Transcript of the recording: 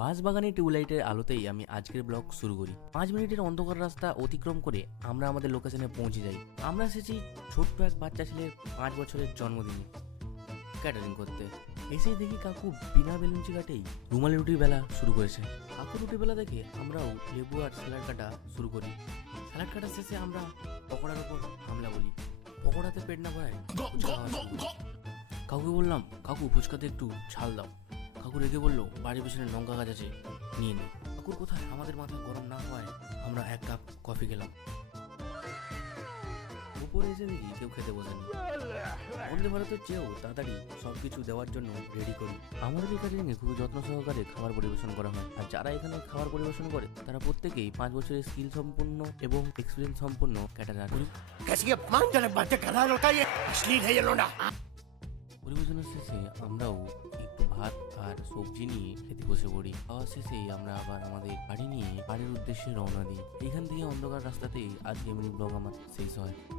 বাঁশবাগানে টিউবলাইটের আলোতেই আমি আজকের ব্লগ শুরু করি। 5 মিনিটের অন্ধকার রাস্তা অতিক্রম করে আমরা আমাদের লোকেশনে পৌঁছে যাই। আমরা এসেছি ছোট্ট এক বাচ্চা ছেলের 5 বছরের জন্মদিনে ক্যাটারিং করতে। এসেই দেখি কাকু বিনা বেলুন চিকাটেই রুমালি রুটির বেলা শুরু করেছে। কাকু রুটি বেলা দেখে আমরাও লেবু আর স্যালাড কাটা শুরু করি। স্যালাড কাটা শেষে আমরা পকোড়ার উপর হামলা বলি। পকোড়াতে পেট না ভরায় কাকুকে বললাম, কাকু ফুচকাতে একটু ঝাল দাও। কাকু রেগে বললো, বাড়ির পেছনে লঙ্কা গাছ আছে, নিয়ে নে। কাকুর কোথায় আমাদের মাথায় গরম না হওয়ায় আমরা 1 কাপ কফি খেলাম। উপরে এসে দেখি কেউ খেতে বসেনি। বন্দে ভারতের চেয়েও তাড়াতাড়ি সবকিছু দেওয়ার জন্য রেডি করি। আমাদের এই ক্যাটারিংয়ে খুবই যত্ন সহকারে খাবার পরিবেশন করা হয়। আর যারা এখানে খাবার পরিবেশন করে তারা প্রত্যেকেই 5 বছরের স্কিল সম্পন্ন এবং এক্সপিরিয়েন্স সম্পন্ন ক্যাটারার। পরিবেশনের শেষে আমরাও একটু ভাত আর সবজি নিয়ে খেতে বসে পড়ি। খাওয়া শেষে আমরা আবার আমাদের গাড়ি নিয়ে বাড়ির উদ্দেশ্যে রওনা দিই। এখান থেকে অন্ধকার রাস্তাতেই আজকে মিনি ব্লগ আমার শেষ হয়।